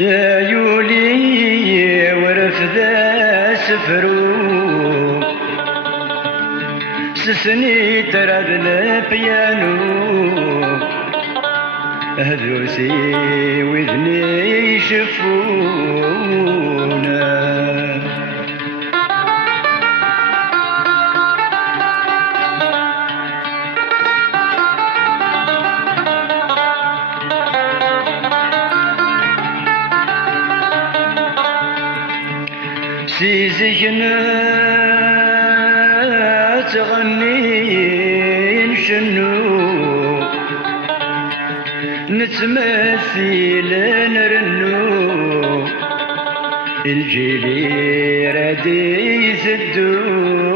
يا يولي ورفد سفرو سسني تراد البيانو هذوسي وذني يشوفونا سيزيكنا تغني نشنو نتمثل نرنو الجيلي رادي يزدونا.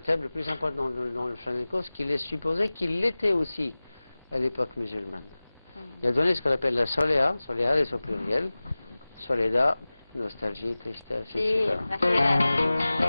le thème le plus important dans le flamenco, ce qu'il est supposé qu'il l'était aussi à l'époque musulmane. Il a donné ce qu'on appelle la soledad, soledad est au pluriel, soledad, nostalgie, tristesse, Sí, etc. la soledad.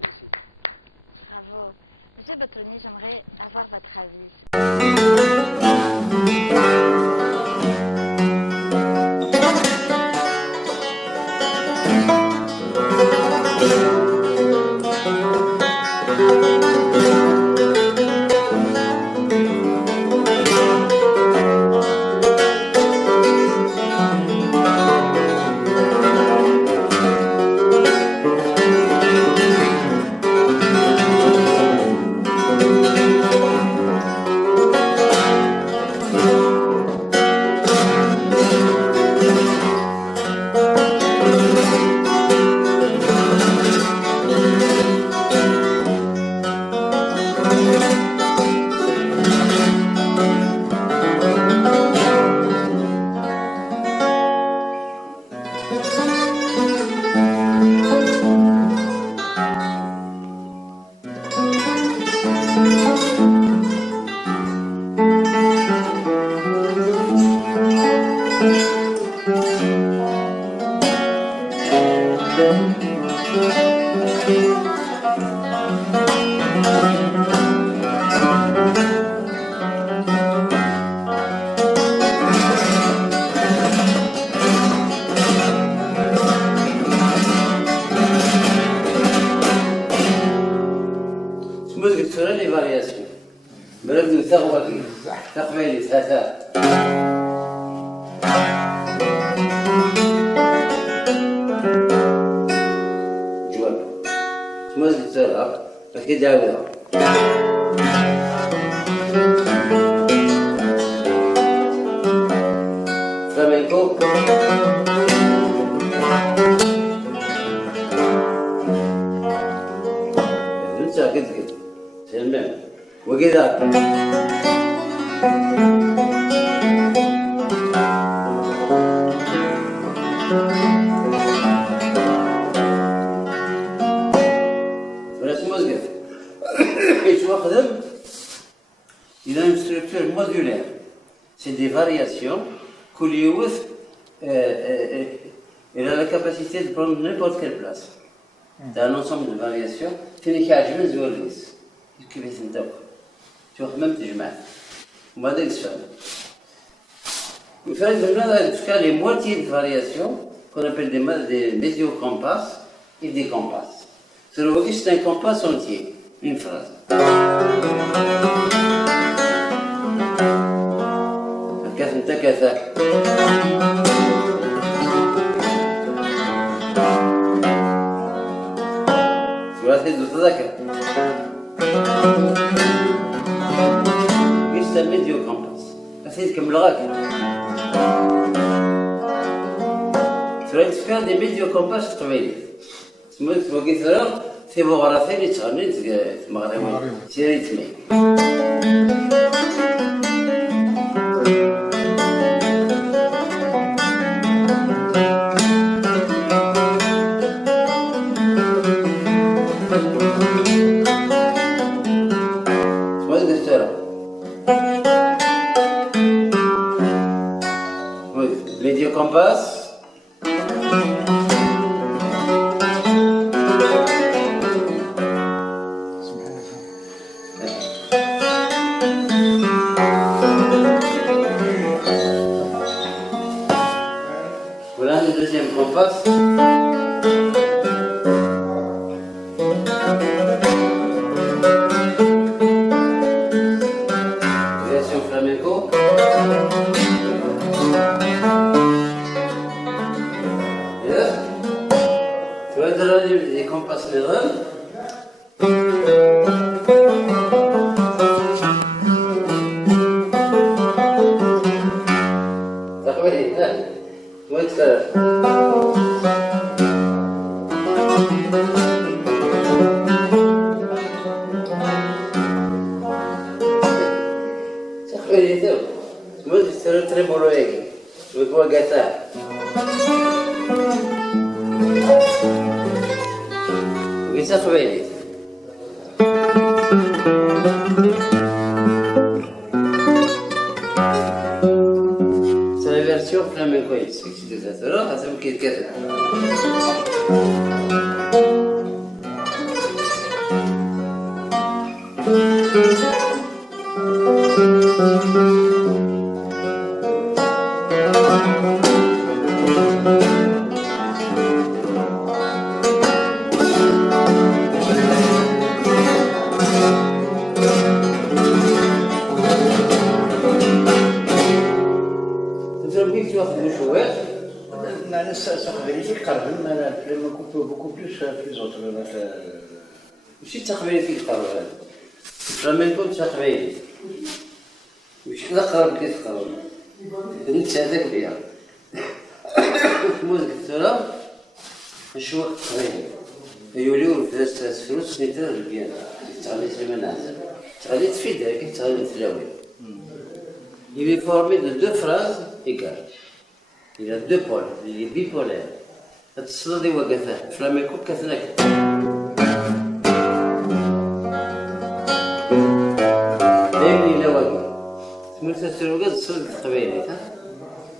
Merci. Bravo. Monsieur Bottoni, j'aimerais avoir votre avis. les variations. بلغني ثغوتي تقبلي ثلاثة جواب سمز السرعة فكي داوية flamenco ننسى كده سلمان وكذا il a une structure modulaire. C'est des variations que l'Youth il a la capacité de prendre n'importe quelle place. C'est un ensemble de variations. تاني كيعجبني زواليس كيف يتندوك شو خممت جماعة وما ديك الشغل وفعلا درنا تفكار les moitiés de variations qu'on appelle des médio-compas et des compas. C'est un compas entier, une phrase. الكاس انتكس يسمى ميديو كومباس أسيد كملغاك ثريت كان دي ميديو كومباس طويل سميت فوقي ثلاث في مغرفين يتغني مغربي سيري تمي Medio compas. face. Version flamenco. Et là, tu vois, de là, les compasses les drums. C'est la version flamenco ici. Alors, ça me quitte. Ça vérifie quand même, je me coupe beaucoup plus que les autres. وش التقبيل فيك قرر؟ الفلامنكو تقبيل وش كذا قرب كيف قرب؟ بديت تهدك بيها موزك الثورة شو وقت تقبيل يوليو ثلاث فلوس نتر البيان تعليت المنازل تعليت في ذاك تعليت تلاوي Il est formé de deux phrases égales. Il a deux pôles, il est bipolaire. التصدي وقفه فلامنكو كثنك فهمني لا وقف مثل الوقت صوت قبيلي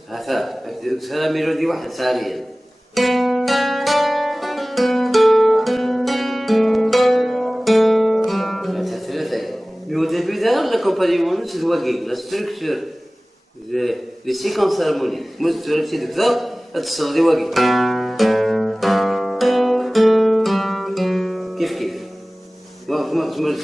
هذا هذا ميلودي واحد ثانيا Mais au début d'un, l'accompagnement, c'est le waging, la structure, les séquences harmoniques. Moi, tu as le petit de ça, tu as le waging. كيف كيف؟ ما تمر